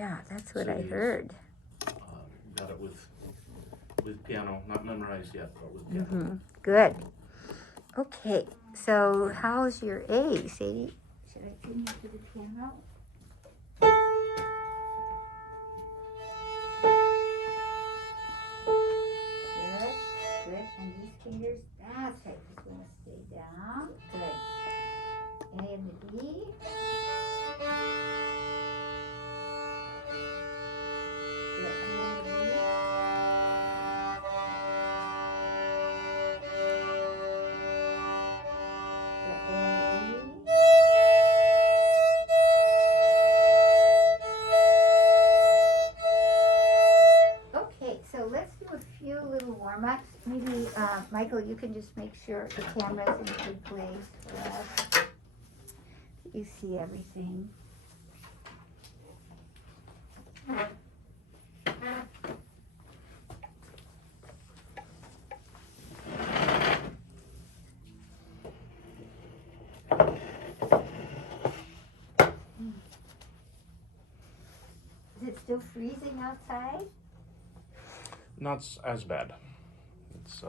Yeah, that's what I Sadie's, heard. Got it with piano, not memorized yet, but with piano. Good. Okay, so how's your A, Sadie? Should I tune you to the piano? Good, good. And these fingers, that's right, just want to stay down. Good. A and the B. Good. B and the B. Good. A and the E. Okay, so let's do a few little warm-ups. Maybe, Michael, you can just make sure the camera's in a good place for us. You see everything. Is it still freezing outside? Not as bad. It's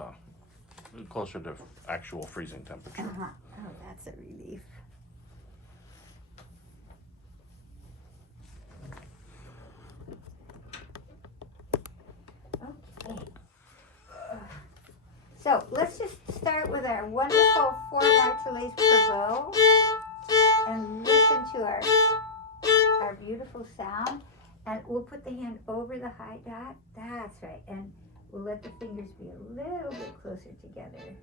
closer to actual freezing temperature. Oh, that's a relief. Okay. So let's just start with our wonderful 4 marteles per bow and listen to our beautiful sound. And we'll put the hand over the high dot. That's right. And we'll let the fingers be a little bit closer together.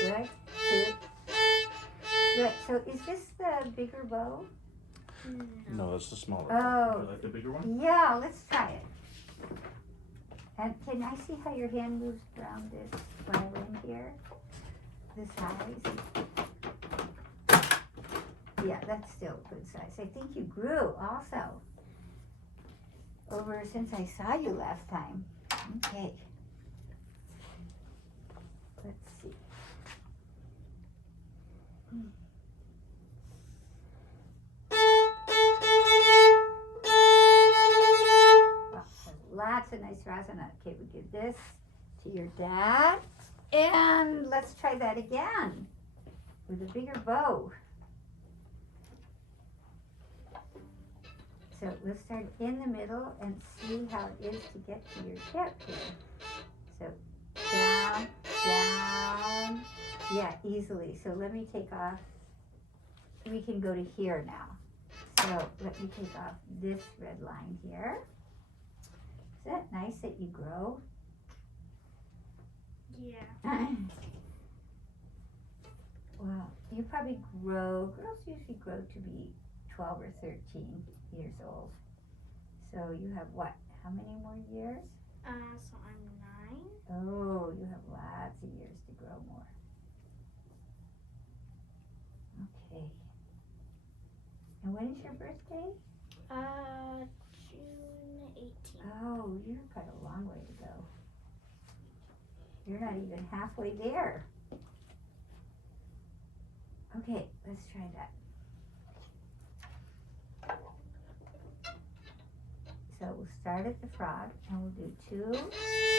Good. Good. Good. So is this the bigger bow? No, that's the smaller Oh. one. Would you like the bigger one? Yeah, let's try it. And can I see how your hand moves around this violin here? The size? Yeah, that's still a good size. I think you grew also over since I saw you last time. Okay. Let's see. Well, lots of nice rasana. Okay, we give this to your dad. And let's try that again with a bigger bow. So let's start in the middle and see how it is to get to your hip here. So down, down. Yeah, easily. So let me take off. We can go to here now. So let me take off this red line here. Is that nice that you grow? Yeah. Well, you probably grow, girls usually grow to be 12 or 13 years old. So you have what? How many more years? So I'm 9. Oh, you have lots of years to grow more. Okay. And when is your birthday? June 18th. Oh, you've got a long way to go. You're not even halfway there. Okay, let's try that. So we'll start at the frog and we'll do 2,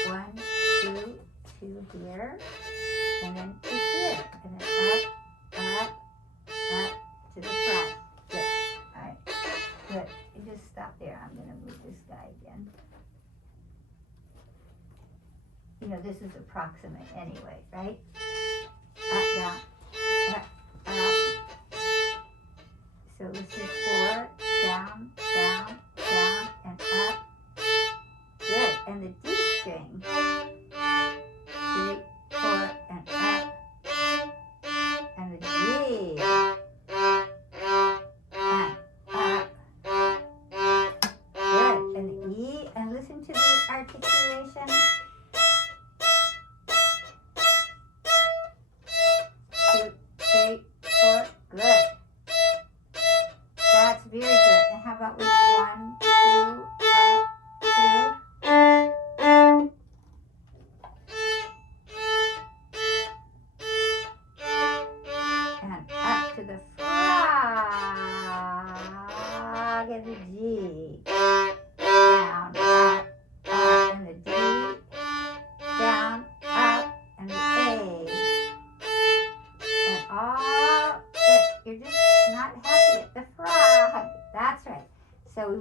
1, 2, 2 here, and then to here, and then up, to the frog. Good. All right. Good. You just stop there. I'm going to move this guy again. You know, this is approximate anyway, right? Up, down, up. So this is 4, down, down, down, and up. Good. And the D string. 3, 4, and up. And the G. And up. Good. And the E. And listen to the articulation. 2, 3, 4. Good. That's very good. And how about with 1, 2, up, 2?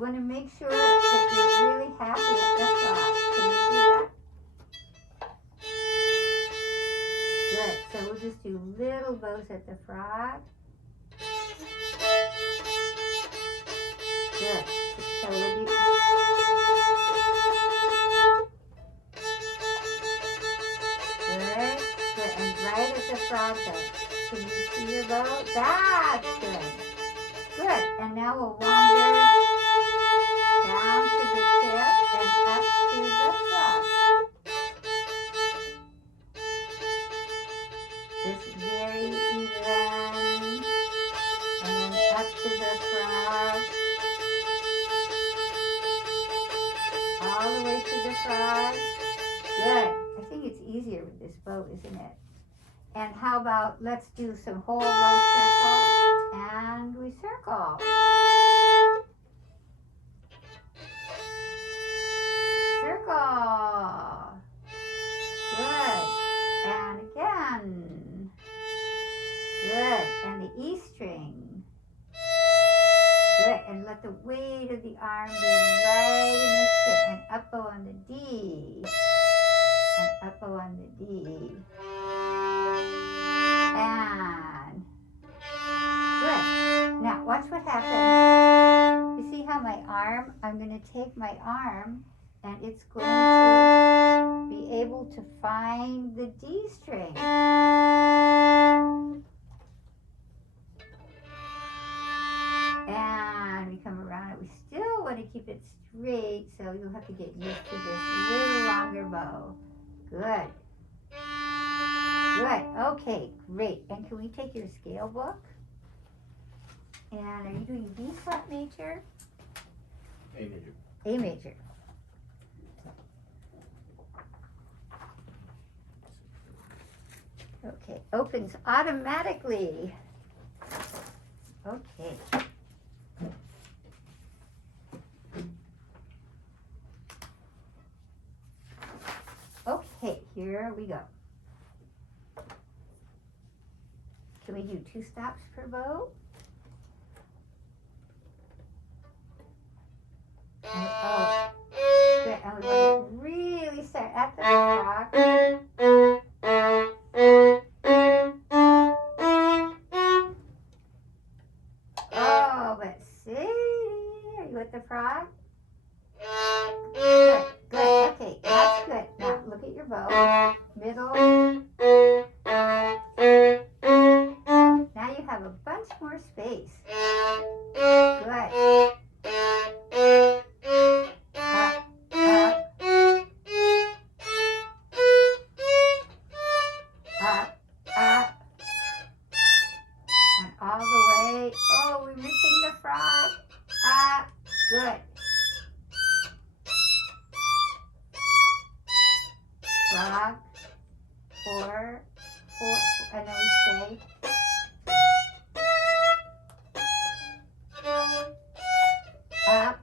want to make sure that you're really happy at the frog. Can you do that? Good. So we'll just do little bows at the frog. Good. So we'll do. Good. Good. And right at the frog though. Can you see your bow? That's good. Good. And now we'll wander down to the tip and up to the frog. Just very even. And then up to the frog. All the way to the frog. Good. I think it's easier with this bow, isn't it? And how about let's do some whole bow circles. And we circle. Circle. Good. And again. Good. And the E string. Good. And let the weight of the arm be right in the stick. And up bow on the D. And up bow on the D. And good. Now watch what happens. You see how my arm, I'm going to take my arm and it's going to be able to find the D string. And we come around it. We still want to keep it straight, so you'll have to get used to this little longer bow. Good. Good. Okay, great. And can we take your scale book? And are you doing B flat major? A major. A major. Okay, opens automatically. Okay. Okay, here we go. Can we do 2 stops per bow? Oh, good. And we want to really start at the frog. Oh, but Sadie, are you at the frog? Good, good. Okay, that's good. Now look at your bow. Middle. Now you have a bunch more space. Good. Up. And all the way. Oh, we're missing the frog. Up. Good. Frog. 4. And then we stay. Up.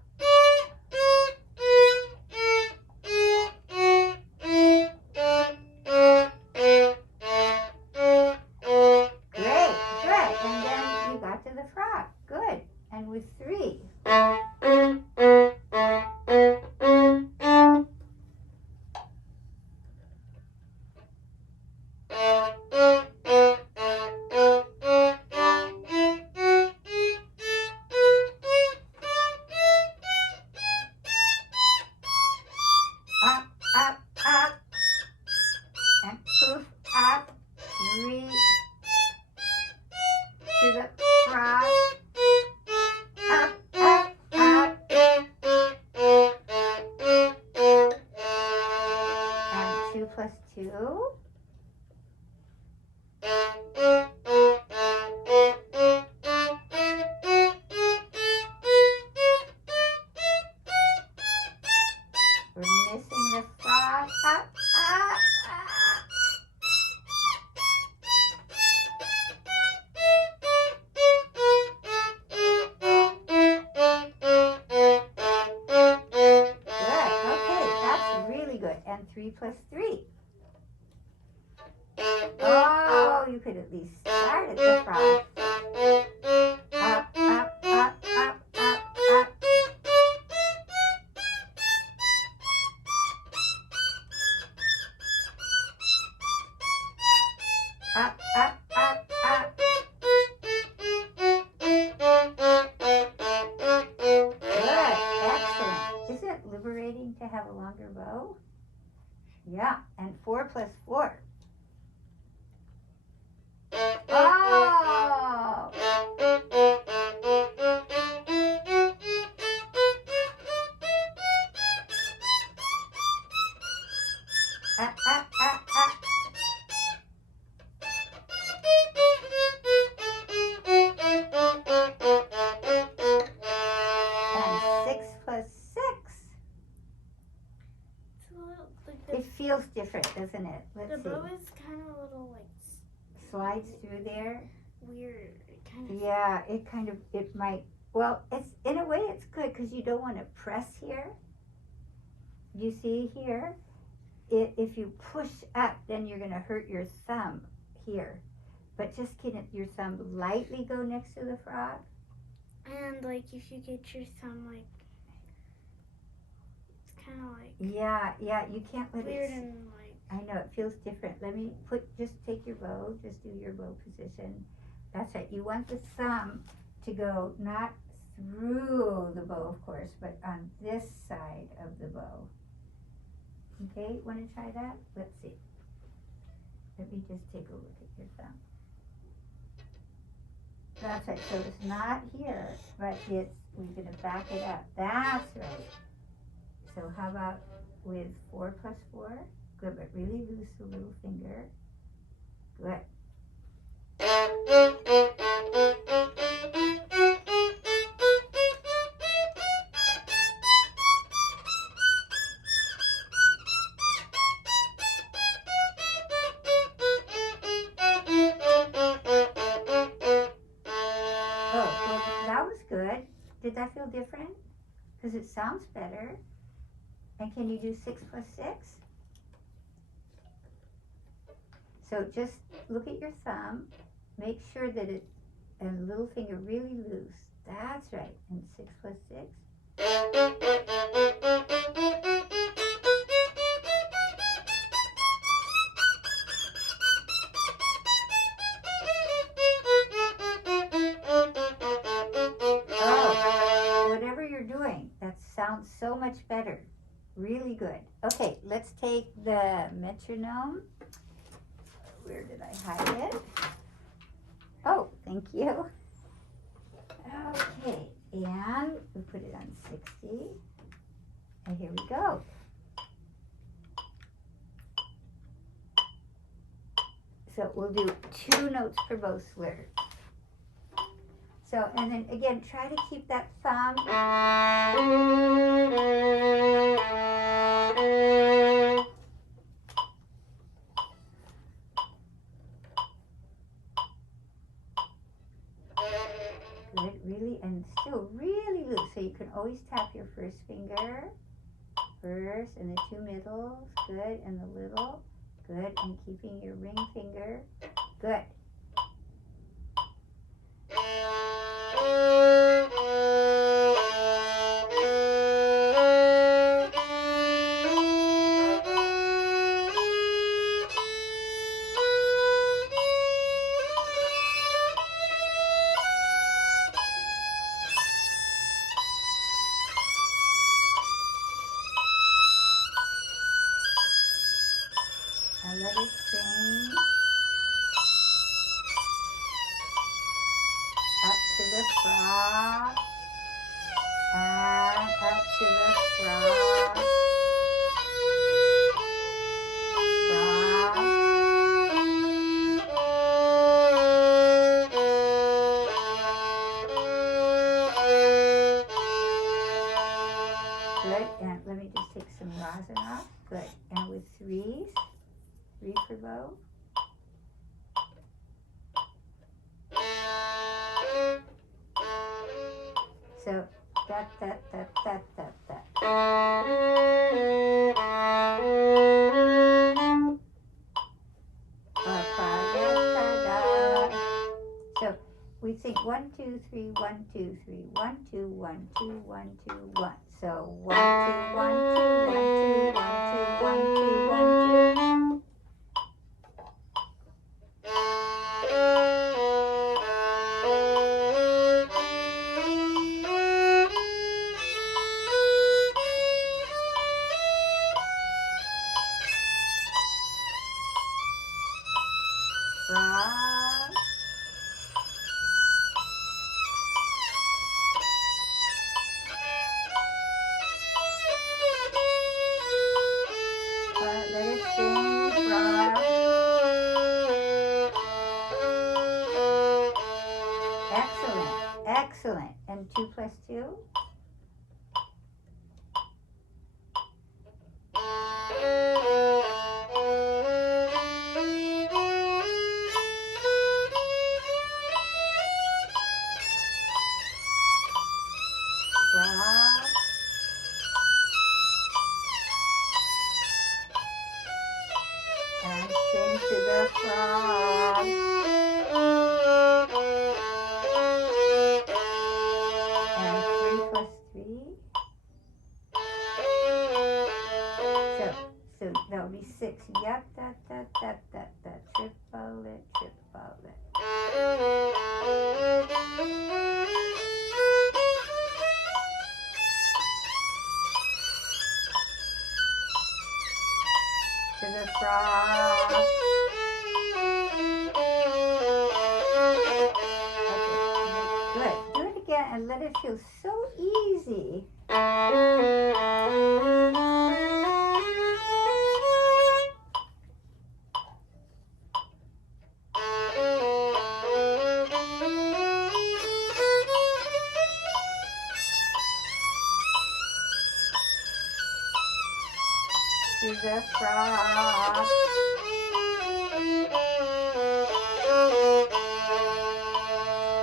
Great, good. And then you got to the frog. Good. And with 3. Up, up, up. And poof, up. 3. To the frog. Up, up, up. And 2 plus 2. We're missing the frog. Up, up, up. Good. Okay, that's really good. And 3 plus 3. Oh, you could at least start at the frog. Up, up, up, up, up, up. Yeah, and 4 plus 4. Oh! Ah, ah, ah, ah. And 6 plus 6. It's a little, like It feels different, doesn't it? the Let's bow see. is kind of a little like Slides through there. weird. It kind of. Yeah, it might, well, it's, in a way it's good because you don't want to press here. You see here? If you push up, then you're going to hurt your thumb here. But just can your thumb lightly go next to the frog? And like if you get your thumb like, it's kind of like Yeah, you can't let weird it. and like. I know, it feels different. Let me just take your bow, just do your bow position. That's right, you want the thumb to go not through the bow, of course, but on this side of the bow. Okay, want to try that? Let's see. Let me just take a look at your thumb. That's right, so it's not here, but we're going to back it up. That's right. So how about with 4 plus 4? Good, but really loose the little finger. Good. Oh, well, that was good. Did that feel different? Because it sounds better. And can you do 6 plus 6? So just look at your thumb. Make sure that and little finger really loose. That's right. And 6 plus 6. Oh, whatever you're doing, that sounds so much better. Really good. Okay, let's take the metronome. Where did I hide it? Oh, thank you. Okay, and we put it on 60. And here we go. So we'll do 2 notes for both slurs. So, and then again, try to keep that thumb. Good, really, and still really loose. So you can always tap your first finger first, and the 2 middles, good, and the little, good, and keeping your ring finger, good. Now let it sing up to the frog, and up to the frog, frog. Good, and let me just take some rosin off. Good, and with 3s, 3 for bow. So, da da da da da da. So we think 1, 2, 3, 1, 2, 3, 1, 2, 1, 2, 1, 2, 1. So 1, 2, 1, 2, 1, 2, 1, 2, 1, 2, 1, 2. Excellent. Excellent. And 2 plus 2? Frog. And sing to the frog. And 3 plus 3. So that'll be 6. Yep, that. Triplet. To the frog. Okay, good. Do it again and let it feel so easy. To the frog.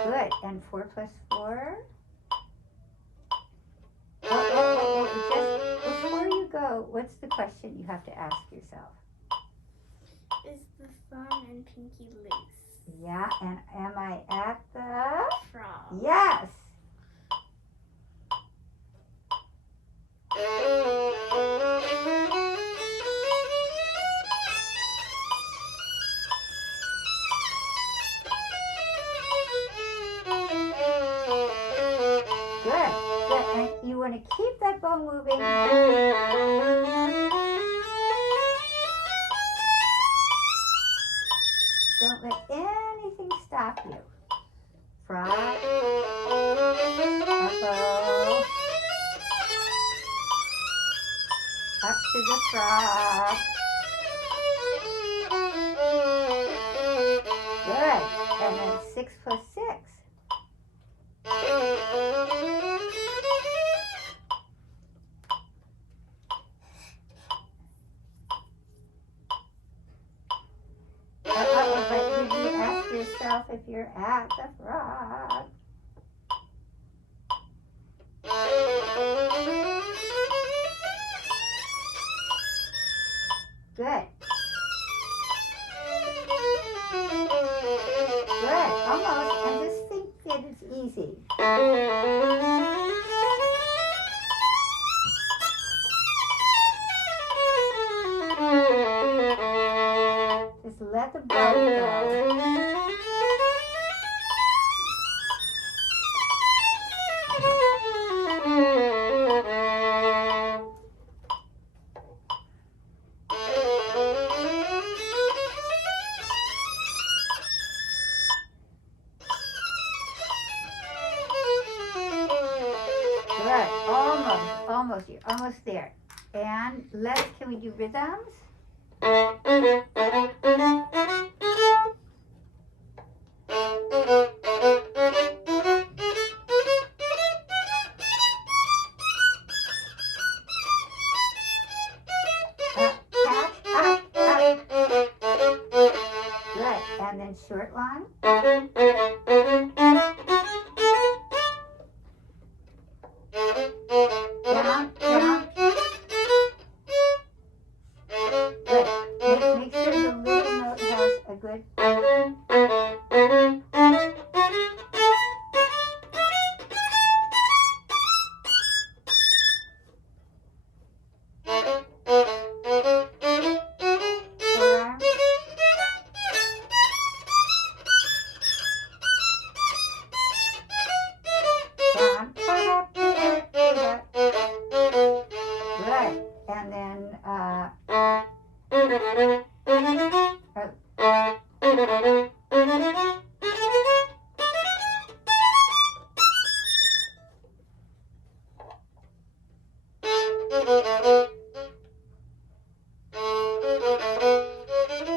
Good. And 4 plus 4. Just before you go, what's the question you have to ask yourself? Is the thumb and pinky loose? Yeah, and am I at the Frog. Yes. Good. And you want to keep that bow moving. Don't let anything stop you. Frog, up-o, up to the frog. Good. And then 6 plus 6. But did you ask yourself if you're at the frog? Good. Good. Almost. And just think that it's easy. Just let the bow go. Good. Almost. You're almost there. And can we do rhythms? Good. And then short line. Down. Good. Make sure the little note has a good. Forearm. Down. Good. And then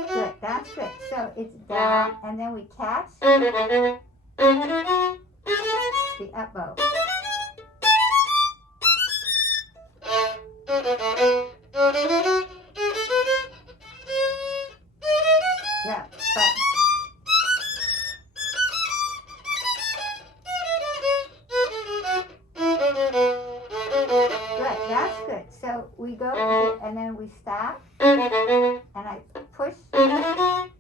good. That's good. So it's down, and then we catch. The up bow. Yeah, but good, that's good. So we go here and then we stop and I push. And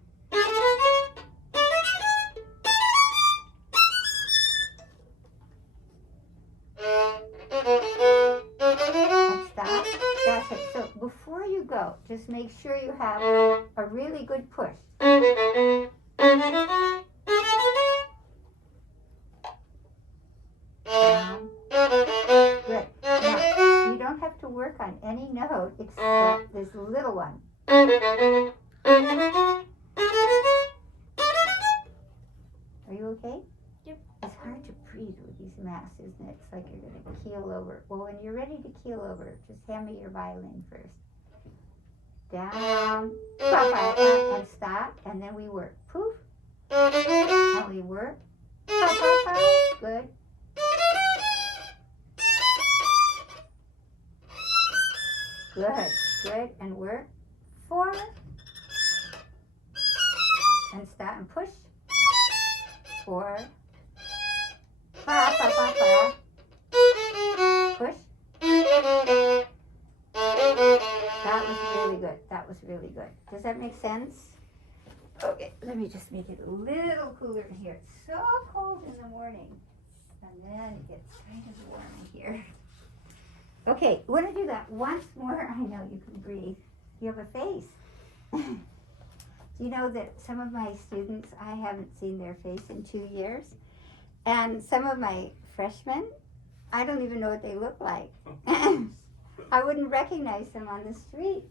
stop. That's it. So before you go, just make sure you have a really good push. Down. Good. Now, you don't have to work on any note except this little one. Are you okay? Yep. It's hard to breathe with these masks, isn't it? It's like you're going to keel over. Well, when you're ready to keel over, just hand me your violin first. Down, and stop, and then we work. Poof, and we work. Good. Good, good, and work. 4, and stop and push. 4, push. That was really good. That was really good. Does that make sense? Okay, let me just make it a little cooler in here. It's so cold in the morning. And then it gets kind of warm in here. Okay, want to do that once more? I know you can breathe. You have a face. Do you know that some of my students, I haven't seen their face in 2 years? And some of my freshmen, I don't even know what they look like. I wouldn't recognize them on the street.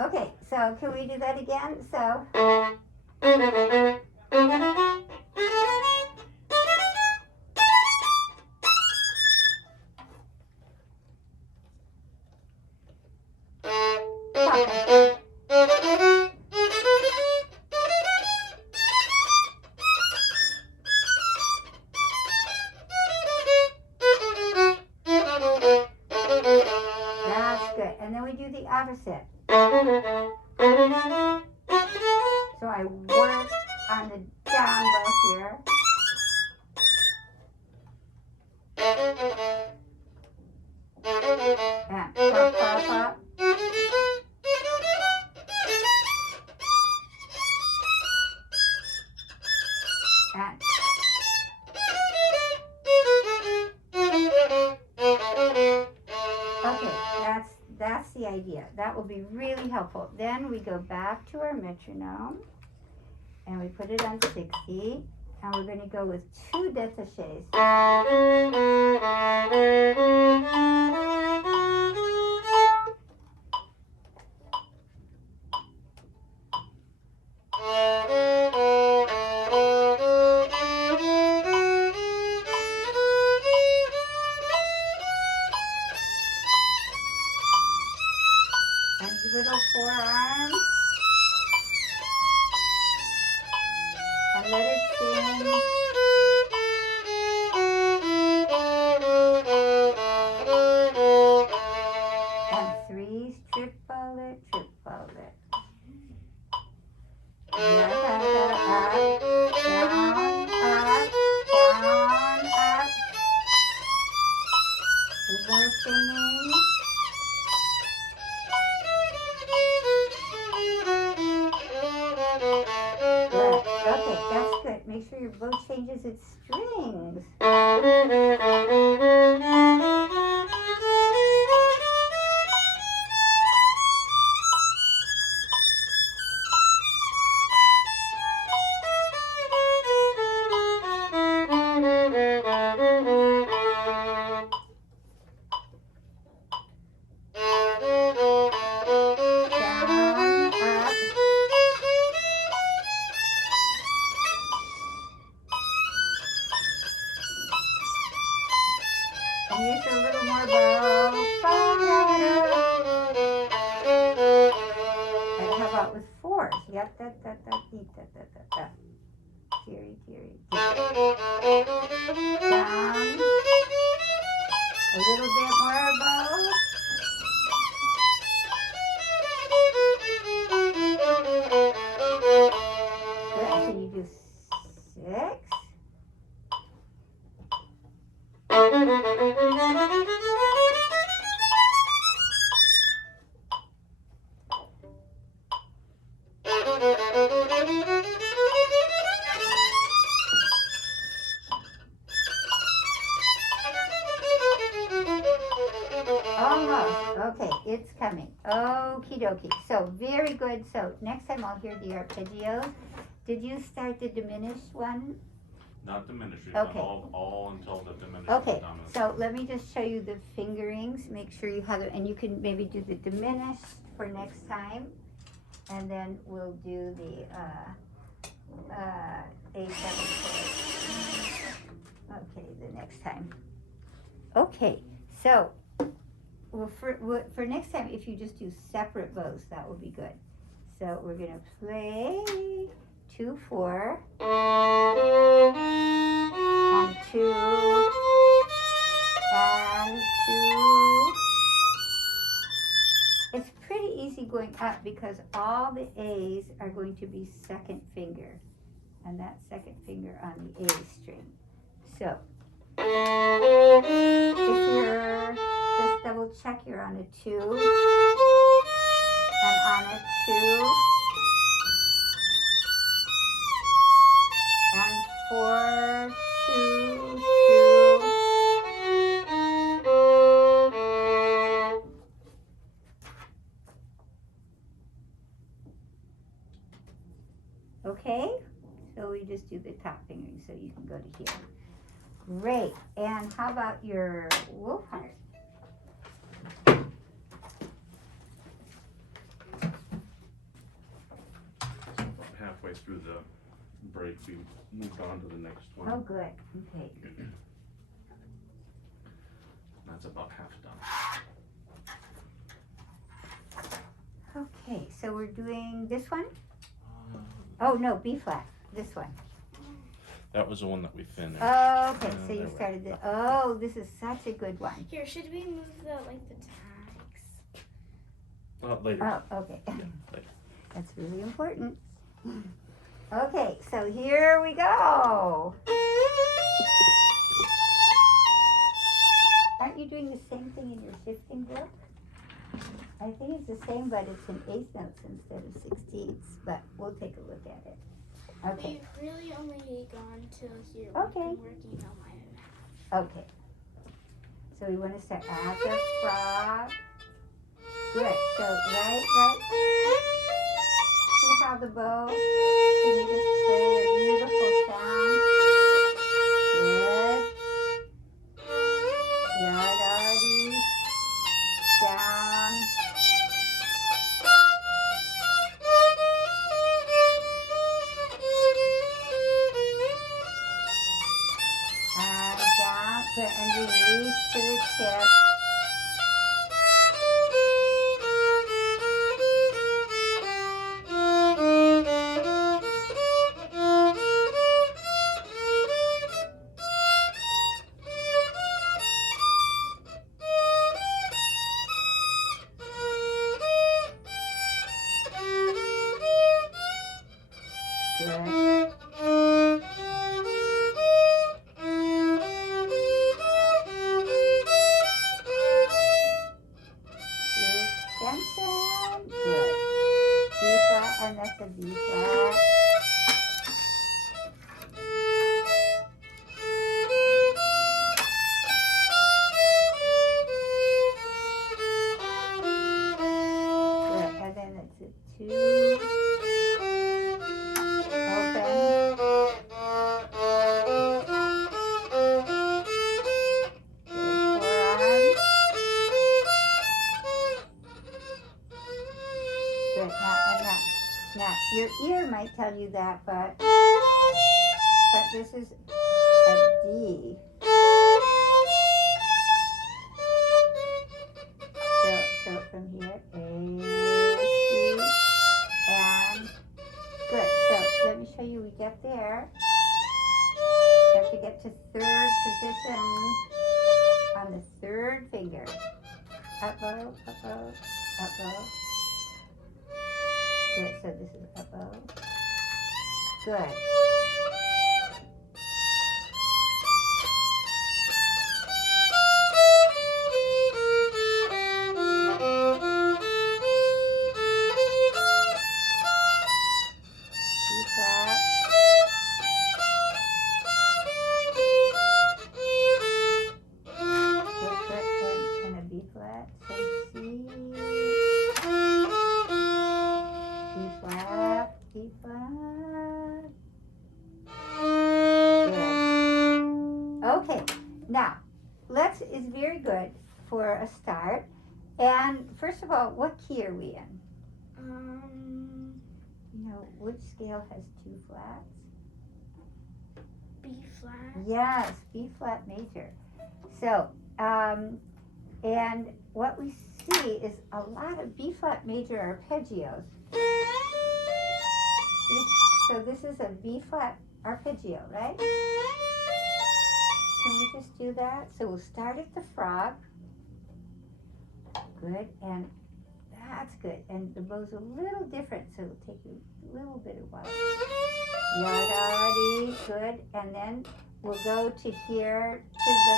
Okay, so can we do that again? So. That's good. And then we do the opposite. So I work on the down bow here. And pop, pop, pop. And okay, that's the idea. That will be really helpful. Then we go back to our metronome and we put it on 60 and we're going to go with 2 détachés. And little forearm. And let it sing. And 3s, triple it, triple it. Yeah, up, down, up, down, up. There's more singing. Good. Okay, that's good. Make sure your bow changes its strings. Down, up. And use a little more bow. And how about with 4s? Yep, da, da, da, dee, da, da, da, da. Teary, teary, teary. Down. A little bit more bow. Good. Can you do 6? Almost. Okay, it's coming. Okie dokie. So very good. So next time I'll hear the arpeggios. Did you start the diminished one? Not diminished, Okay. all until the diminished Okay, is done. so let me just show you the fingerings. Make sure you have it, and you can maybe do the diminished for next time. And then we'll do the A7 chord. Okay, the next time. Okay, so well, for next time, if you just do separate bows, that would be good. So we're gonna play 2, 4, and 2, and 2. It's pretty easy going up because all the A's are going to be second finger, and that's second finger on the A string. So if you're, just double check you're on a 2, and on a 2, and 4, 2, 2. Okay, so we just do the top fingering so you can go to here. Great. And how about your Wohlfhart? Halfway through the break, we moved on to the next one. Oh, good. Okay. That's about half done. Okay, so we're doing this one? Oh, no, B flat. This one. That was the one that we finished. Oh, okay, so there you we started go. the, oh, this is such a good one. Here, should we move the tags? Later. Oh, okay. Yeah, later. That's really important. Okay, so here we go. Aren't you doing the same thing in your shifting book? I think it's the same, but it's in 8th notes instead of 16ths, but we'll take a look at it. Okay, We've really only gone till here. Okay. We've been working on mine. okay. So we want to start at the frog. Good, so right. See how the bow, can you just play a beautiful sound? Good. Yadadi. Down. And down. Good, and release to the tip. Good. Extension. Good. B flat, and that's a B flat. Good, and then it's a 2. Open. Good forearm. Good. Now, your ear might tell you that, but this is a D. So from here, A, C, and good. So let me show you. We get there, position on the third finger. Up bow, up bow, up bow. Good, so this is up bow. Good. B flat. Good, and a B flat. So C. B flat, B flat. Good. Okay, now it's very good for a start. And first of all, what key are we in? You know, which scale has 2 flats? B flat. Yes, B flat major. So, and what we see is a lot of B flat major arpeggios. So this is a B flat arpeggio, right? Can we just do that? So we'll start at the frog. Good, and that's good. And the bow's a little different, so it'll take you a little bit of while. Yada-dee, good. And then we'll go to here, to the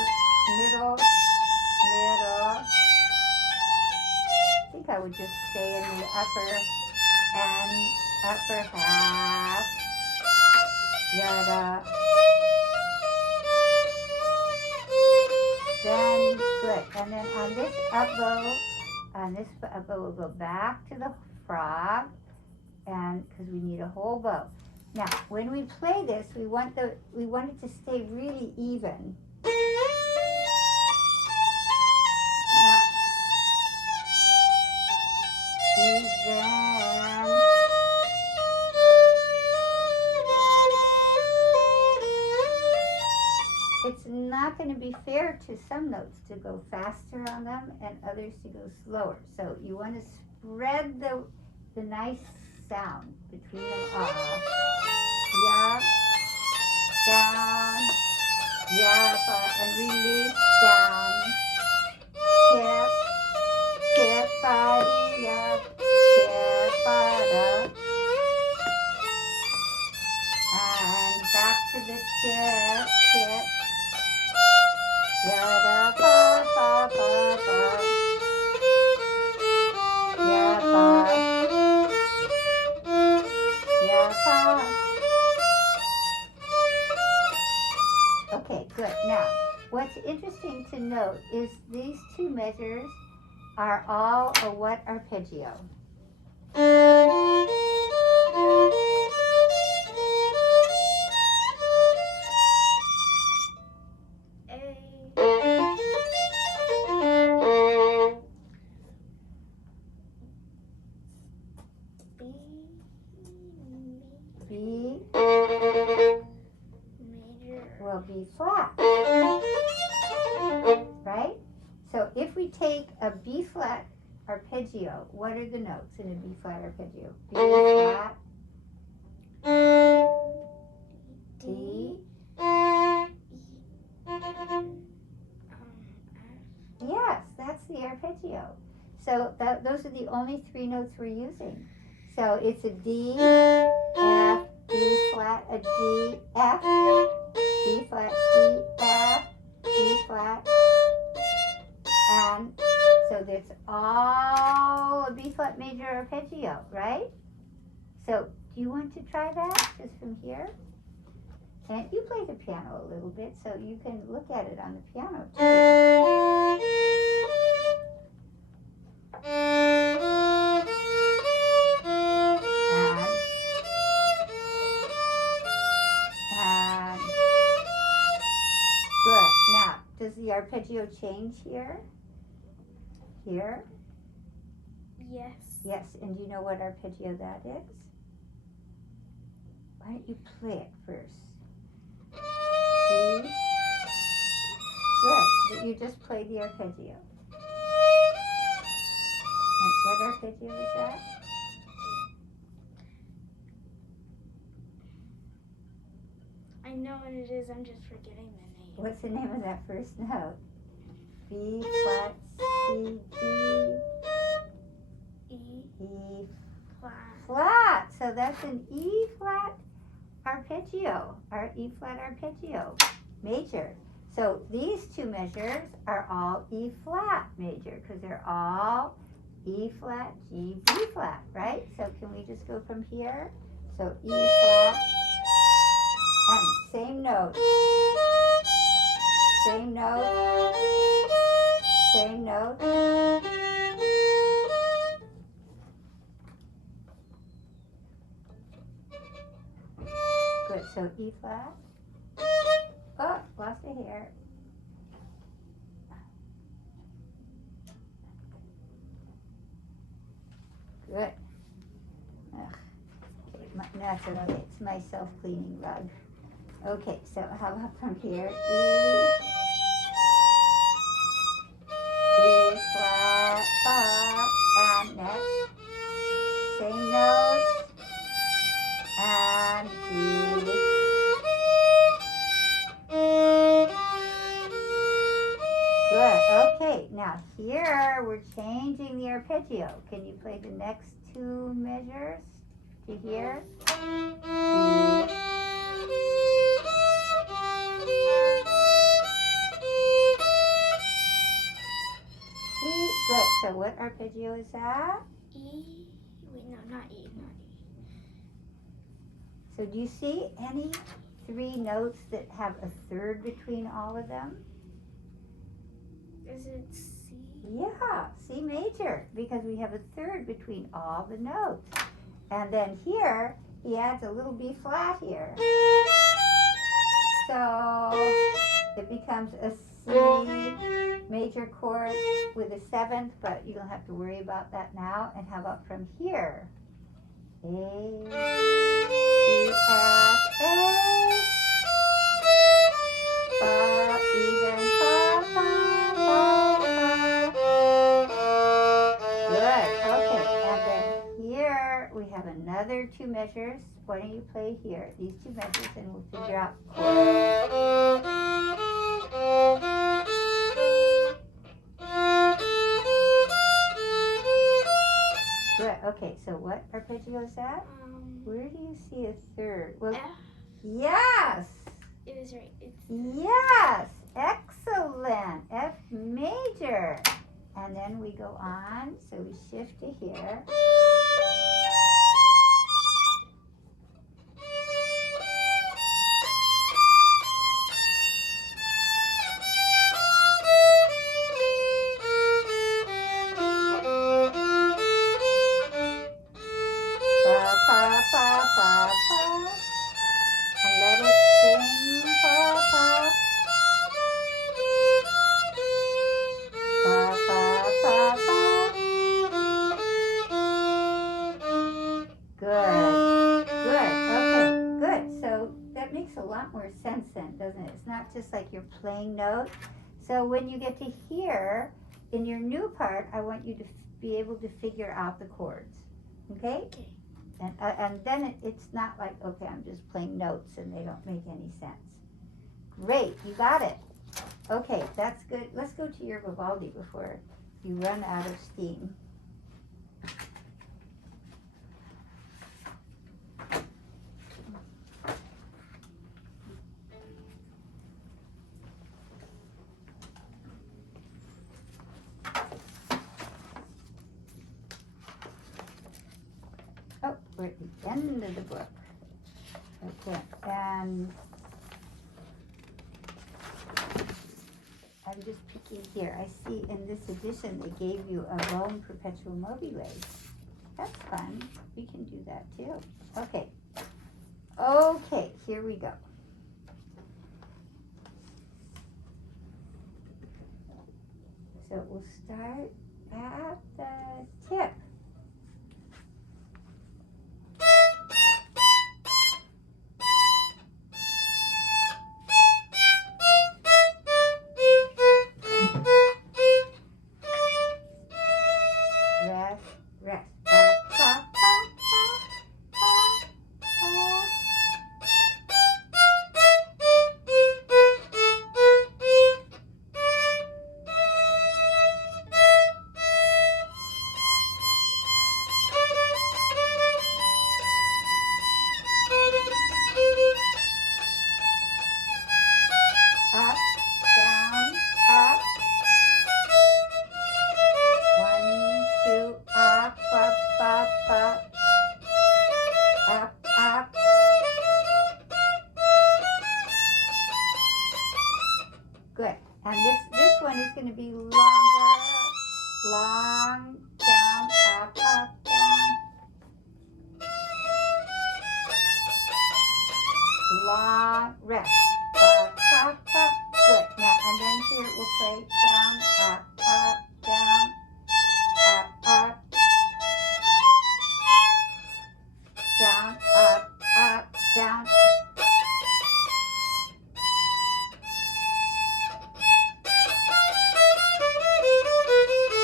middle. I think I would just stay in the upper half. Yada. Then good. And then on this up bow, we'll go back to the frog, and because we need a whole bow. Now, when we play this, we want it to stay really even. Even. It's not going to be fair to some notes to go faster on them and others to go slower. So you want to spread the nice sound between them all. Yeah, down, yeah, and release, down, tip, tip, body, yeah, tip, bada, and back to the tip, tip, yada, ba, ba, ba, ba, yeah, ba, yeah, ba. Okay, good. Now, what's interesting to note is these 2 measures are all a what arpeggio? B. Major. Will be flat. Right? So if we take a B flat arpeggio, what are the notes in a B flat arpeggio? B flat, D. Yes, that's the arpeggio. So those are the only 3 notes we're using. So it's a D, F, B flat, a D, F, B flat, D, F, B flat, and so that's all a B flat major arpeggio, right? So do you want to try that just from here? And you play the piano a little bit, so you can look at it on the piano too. And good. Now, does the arpeggio change here? Here? Yes. Yes, and do you know what arpeggio that is? Why don't you play it first? D. Good. You just played the arpeggio. And what arpeggio is that? I know know what it is. I'm just forgetting the name. What's the name of that first note? B flat, C, G, E Flat. flat. So that's an E flat arpeggio, our E flat arpeggio major. So these two measures are all E flat major because they're all E flat, G, B flat, right? So can we just go from here? So E flat, and same note, same note, same note. Good, so E flat. Oh, lost a hair. Good. Ugh. Okay, that's okay. It's my self-cleaning rug. Okay, so how about from here? E flat, and next. Same note. And G. Good. Okay, now here we're changing the arpeggio. Can you play the next two measures to here? E. Good. So what arpeggio is that? E. Wait, no, not E. Not E. So do you see any three notes that have a third between all of them? Is it C? Yeah, C major, because we have a third between all the notes. And then here, he adds a little B flat here. So it becomes a C major chord with a seventh, but you don't have to worry about that now. And how about from here? A, C, F, A, fa, even, fa, fa, fa, fa. Good, okay, and then here we have another two measures. Why don't you play here, these two measures, and we'll figure out chords. Good, okay, so what arpeggio is that? Where do you see a third? Well, F. yes! It is right. It's Yes, excellent. F major. And then we go on, so we shift to here. Fa, fa, fa, fa, fa. And let it sing, fa, fa. Fa, fa, fa, fa. Good, good, okay, good. So that makes a lot more sense then, doesn't it? It's not just like you're playing notes. So when you get to here, in your new part, I want you to be able to figure out the chords, okay? okay. And then it's not like, okay, I'm just playing notes and they don't make any sense. Great, you got it. Okay, that's good. Let's go to your Vivaldi before you run out of steam. Oh, we're at the end of the book. Okay, and I'm just picking here. I see in this edition they gave you a Rome Perpetual Mobile. That's fun. We can do that too. Okay. Okay, here we go. So we'll start at the tip. Rest, rest. Ba, ba, ba, ba, ba, ba. Good. And this one is going to be longer. Long, down, up, down. Long, rest. Up. Good. Now, and then here we'll play down, up, down, up. Down, up, down.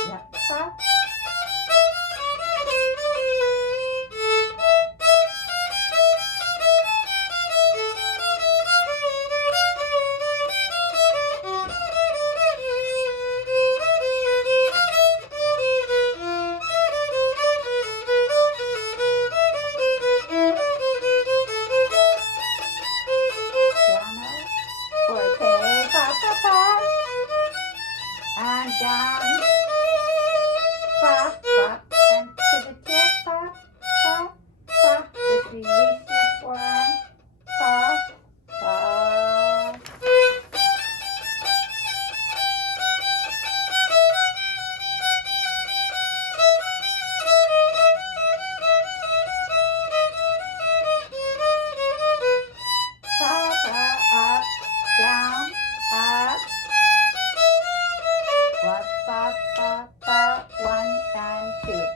Yep, up. And down, pop, and to the tip, pop. Just release your forearm, pop. Up, down, up. One and two.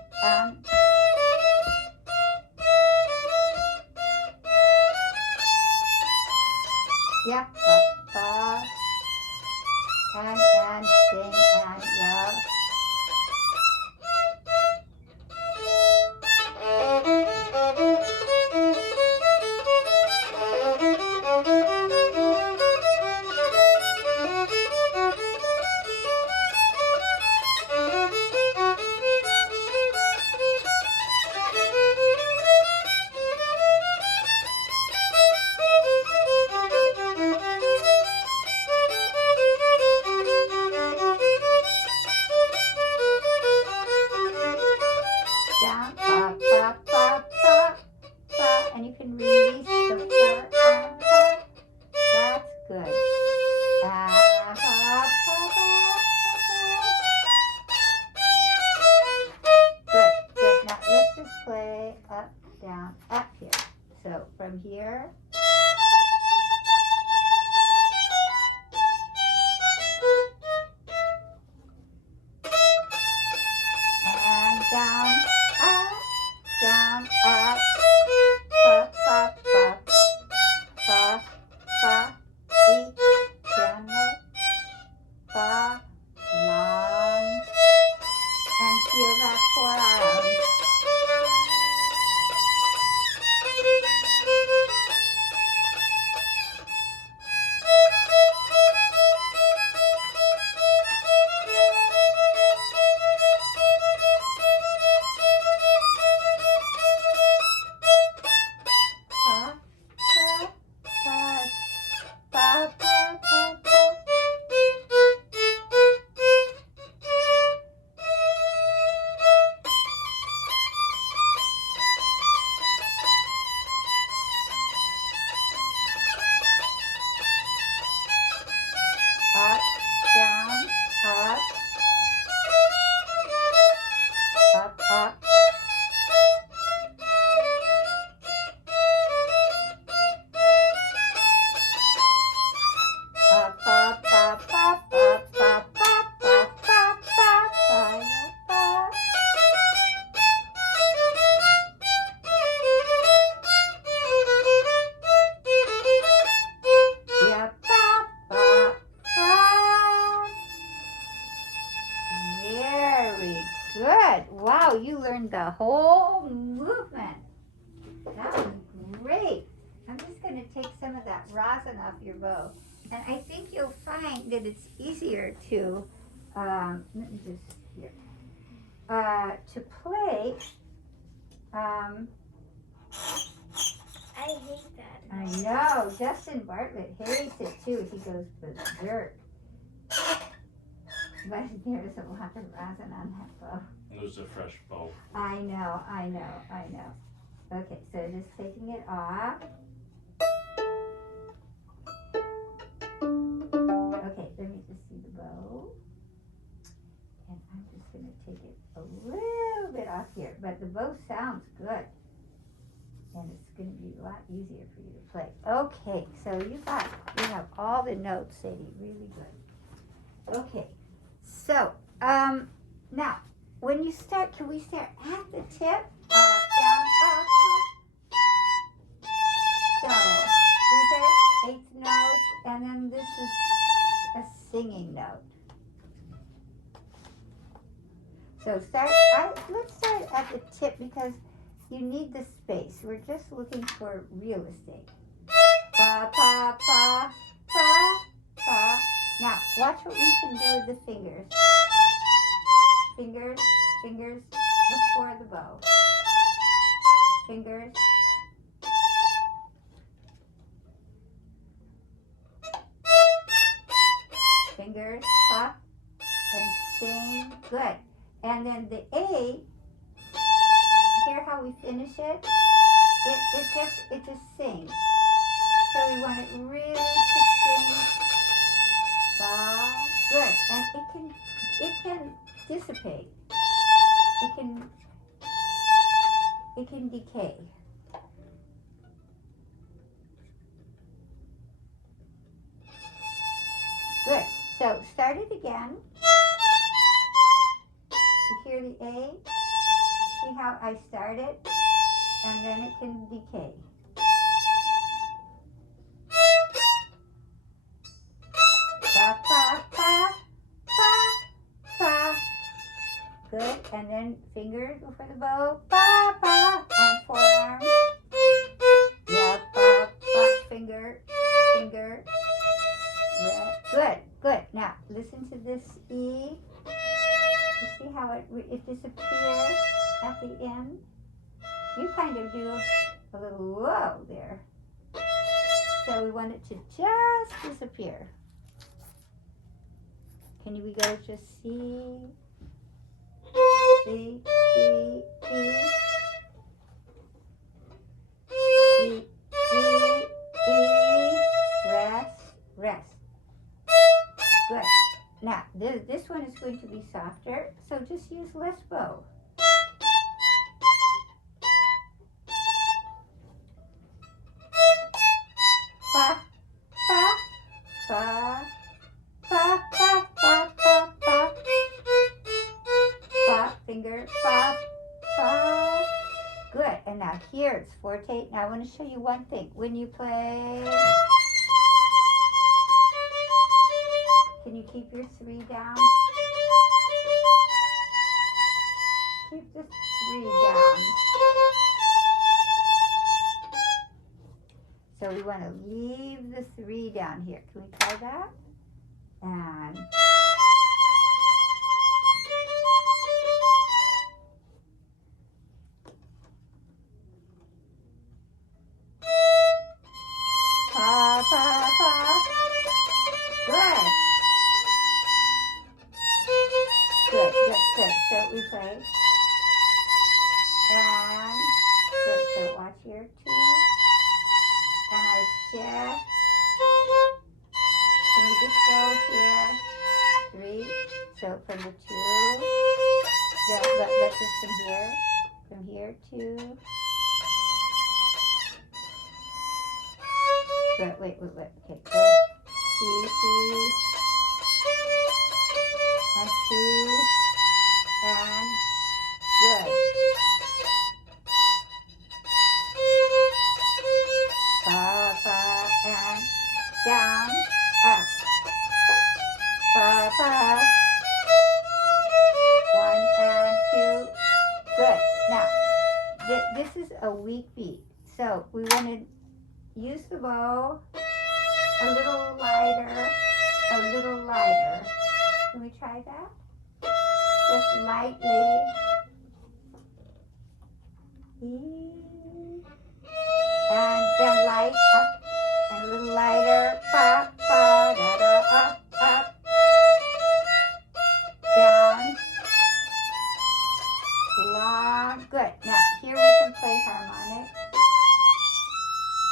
Yep. And sing and yell. Down, and you can release the forearm. That's good. Good. Now let's just play up, down, up here. So from here. And down, up, down, up, each piano, long, and feel that forearm. Up, down, up, up. Very good. Wow, you learned the whole movement. That was great. I'm just going to take some of that rosin off your bow. And I think you'll find that it's easier to, let me just, here, to play. I hate that. I know, Justin Bartlett hates it too. He goes berserk. But there's a lot of rosin on that bow. It was a fresh bow. I know. Okay, so just taking it off. Okay, let me but the bow sounds good. And it's going to be a lot easier for you to play. Okay, so you have all the notes, Sadie, really good. Okay, so, now, when you start, can we start at the tip? Up, down, up, up. So, these are eighth notes, and then this is a singing note. So let's start at the tip because you need the space. We're just looking for real estate. Pa, pa, pa, pa, pa. Now, watch what we can do with the fingers. Fingers, fingers before the bow. Fingers. Fingers, pa, and sing. Good. And then the A, hear how we finish it? It just sings. So we want it really to sing. Good. And it can dissipate. It can decay. Good. So start it again. You hear the A? See how I start it? And then it can decay. Pa, pa, pa, pa, pa. Good. And then fingers before the bow. Pa, pa. And forearm. Yeah, pa, pa. Finger, finger. Good, good. Now, listen to this E. You see how it disappears at the end? You kind of do a little low there. So we want it to just disappear. Can we go just C, C, C, C, C, C, E, rest, rest. Good. Now, this one is going to be softer, so just use less bow. Pa, pa, pa, pa, pa, pa, pa, pa. Pa, finger, pa, pa. Good. And now here it's forte. Now I want to show you one thing. When you play... Can you keep your 3 down? Keep the 3 down. So we want to leave the 3 down here. Can we try that? And pa, pa, pa. Good. Good, good, good. So we play. And good. So watch here, 2. And I shift. Can we just go here? 3. So from the 2. Yeah, let's just from here. From here, 2. Good, wait. Okay, go. C, and 2, and good. Pa, pa, and down, up. Pa, pa. 1 and 2. Good. Now, this is a weak beat. So we want to use the bow a little lighter, a little lighter. Can we try that? Just lightly. And then light up and a little lighter. Pa, pa, da, da, up, up. Down. Long. Good. Now, here we can play harmonic.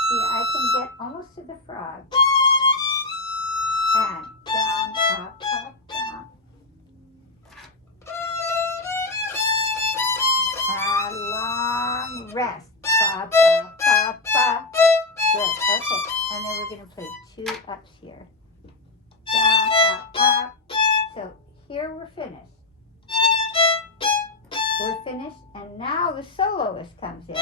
See, I can get almost to the frog. And down, up, up, down. And ups here. Down, up, up. So here we're finished. We're finished, and now the soloist comes in.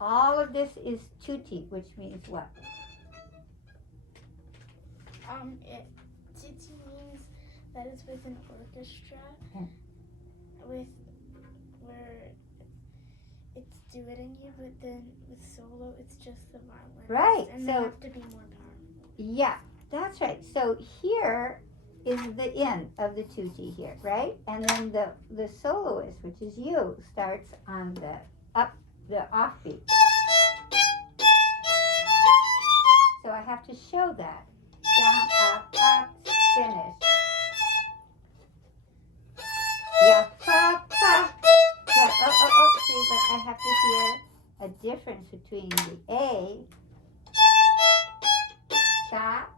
All of this is tutti, which means what? Tutti means that it's with an orchestra, Yeah. with where it's duetting you, but then with solo, it's just the violin. Right, And so- they have to be more powerful. Yeah, that's right. So here is the end of the tutti here, right? And then the soloist, which is you, starts on the offbeat. So I have to show that. Down, up, up, finish. Yeah, pop, pop. But, see, but I have to hear a difference between the A, stop.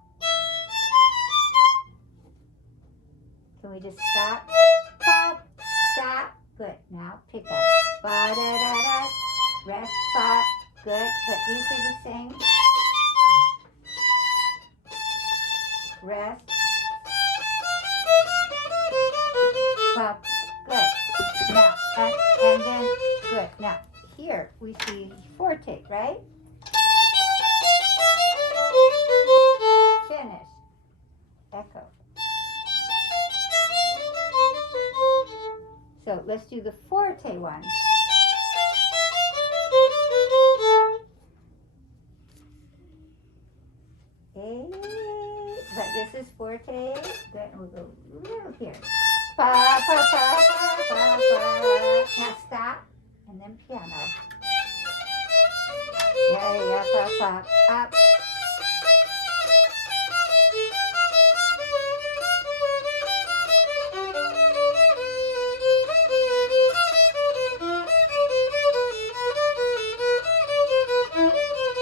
Can we just stop? Pop, stop. Good. Now pick up. Ba da da da. Rest, pop. Good. But these are the same. Rest. Pop. Good. Now, and then, good. Now, here we see forte, right? Finish. Echo. So let's do the forte one. A, but this is forte. Good, and we'll go little here. Fa, fa, fa, fa, fa, fa. Now stop, and then piano. Yeah, fa, fa, up.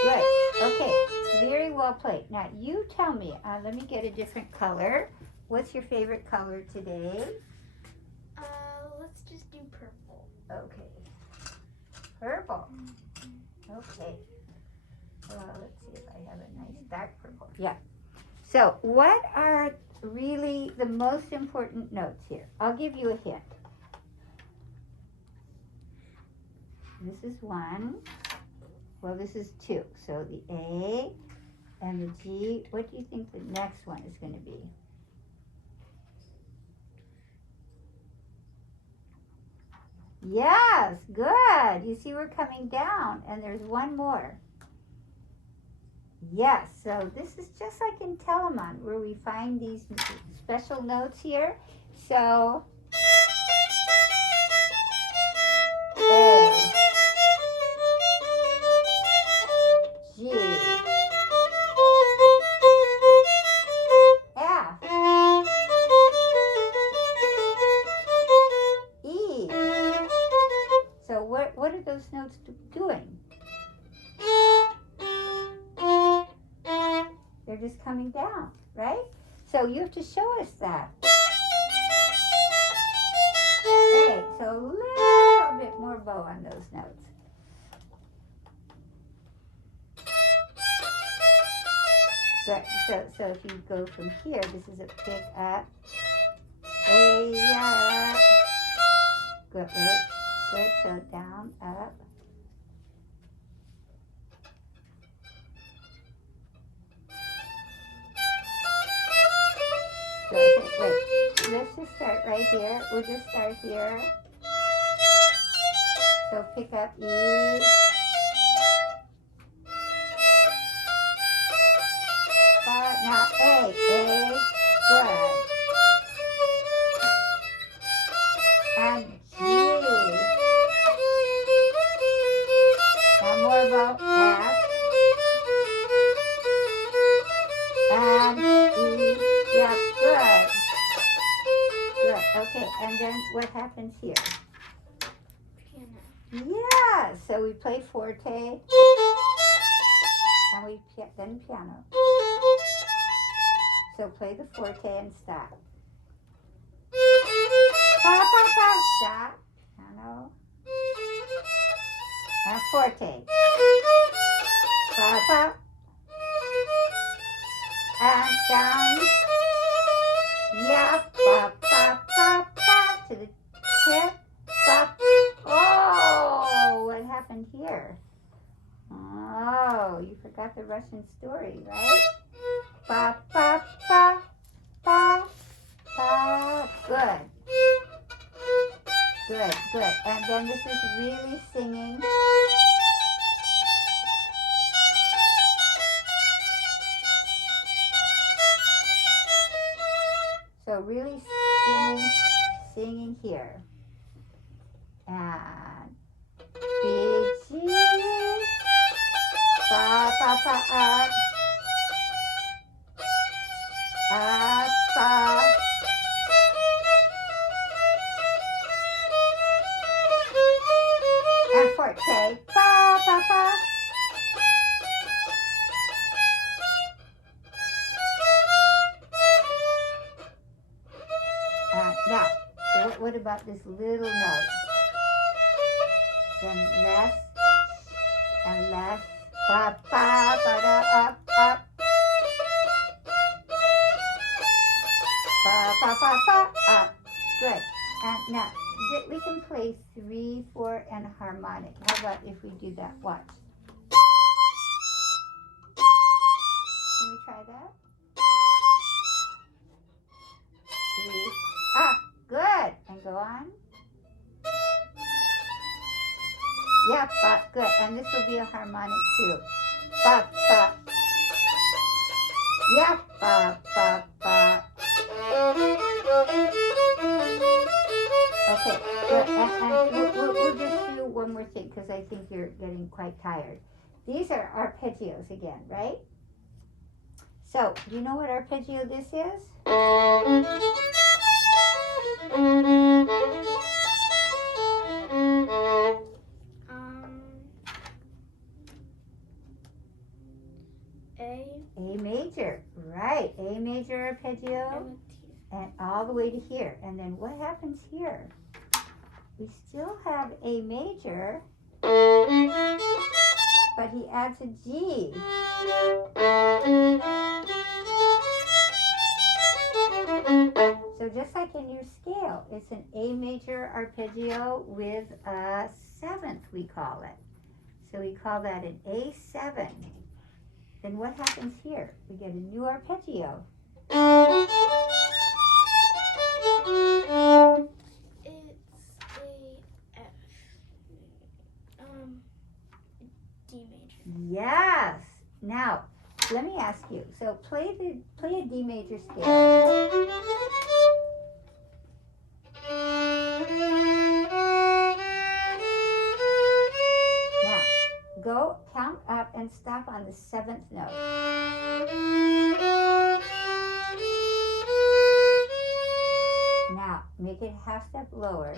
Good. Okay. Very well played. Now you tell me. Let me get a different color. What's your favorite color today? Let's just do purple. Okay. Purple. Okay. Let's see if I have a nice dark purple. Yeah. So what are really the most important notes here? I'll give you a hint. This is one. Well, this is two. So the A and the G. What do you think the next one is going to be? Yes, good. You see we're coming down, and there's one more. Yes, so this is just like in Telemann, where we find these special notes here. So, A, G, F, E. So what are those notes doing? They're just coming down, right? So you have to show us that. Okay, so a little bit more bow on those notes. Good. So if you go from here, this is a pick up. A, yeah. Good, wait. Good, so down, up. So, okay, wait. Let's just start right here. We'll just start here. So pick up E. Now A. Good. And G. Now more bow. F. And E. Yep, good. Good. Okay, and then what happens here? Piano. Yeah, so we play forte. And we then piano. So play the forte and stop. Pa, pa, pa, stop. Piano. And forte. Pa, pa. and down. Yeah, ba, ba, ba, ba, to the tip, ba. Oh, what happened here? Oh, you forgot the Russian story, right? Ba, ba, ba, ba, ba. Good. Good, good. And then this is really singing. So really singing here. And B, G, ba, ba, ba, up, ba. And forte, ba, ba, ba. Now, what about this little note? Then less and less. Ba, ba, ba, da, up, up. Ba, ba, ba, ba, up. Good. And now, we can play 3, 4, and harmonic. How about if we do that? Watch. Can we try that? 3, up. Good. And go on. Yep, ba, good. And this will be a harmonic too. Ba, ba. Yep, ba, ba, ba. Okay, good. And we'll just do one more thing because I think you're getting quite tired. These are arpeggios again, right? So, do you know what arpeggio this is? A major, right. A major arpeggio. And all the way to here. And then what happens here? We still have A major, but he adds a G. So just like in your scale, it's an A major arpeggio with a 7th, we call it. So we call that an A7. Then what happens here? We get a new arpeggio. D major. Yes. Now, let me ask you. So play a D major scale. Now, go count up and stop on the 7th note. Now, make it half step lower.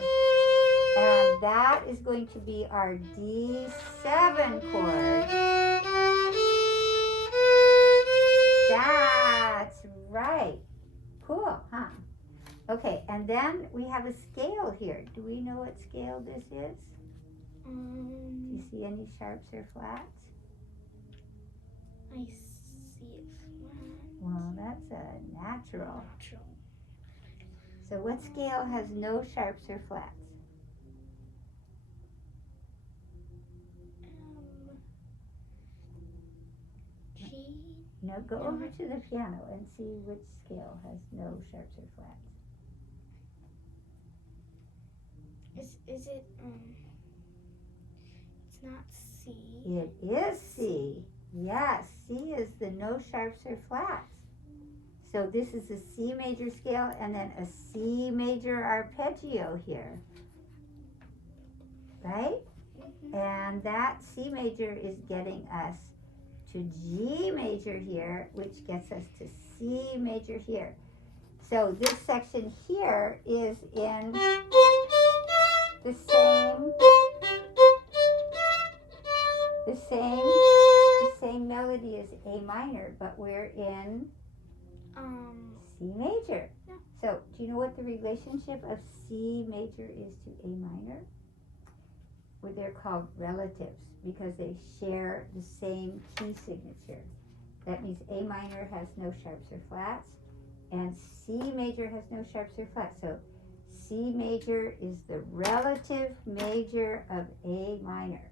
And that is going to be our D7 chord. That's right. Cool, huh? Okay, and then we have a scale here. Do we know what scale this is? Do you see any sharps or flats? I see it flat. Well, that's a natural. So what scale has no sharps or flats? G. No, go over to the piano and see which scale has no sharps or flats. Is it it's not C. It is C. Yes, C is the no sharps or flats. So this is a C major scale and then a C major arpeggio here. Right? Mm-hmm. And that C major is getting us to G major here, which gets us to C major here. So this section here is in the same melody as A minor, but we're in C major. Yeah. So do you know what the relationship of C major is to A minor? Well, they're called relatives because they share the same key signature. That means A minor has no sharps or flats, and C major has no sharps or flats. So C major is the relative major of A minor.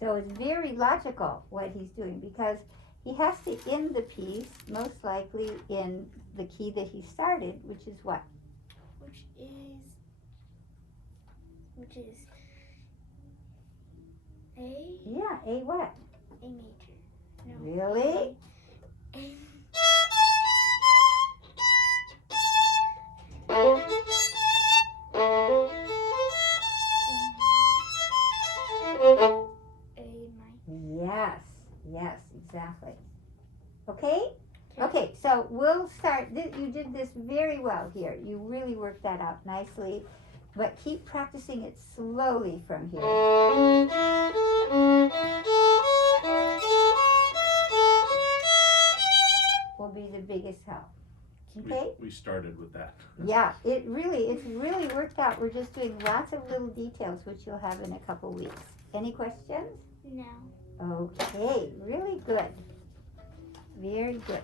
So it's very logical what he's doing, because he has to end the piece most likely in the key that he started, which is what? Which is A? Yeah, A what? A major. No. Really? A. Yes, yes, exactly. Okay? Okay, so we'll start. You did this very well here. You really worked that out nicely, but keep practicing it slowly from here. Will be the biggest help. Okay? We started with that. Yeah, it's really worked out. We're just doing lots of little details, which you'll have in a couple weeks. Any questions? No. Okay, really good. Very good.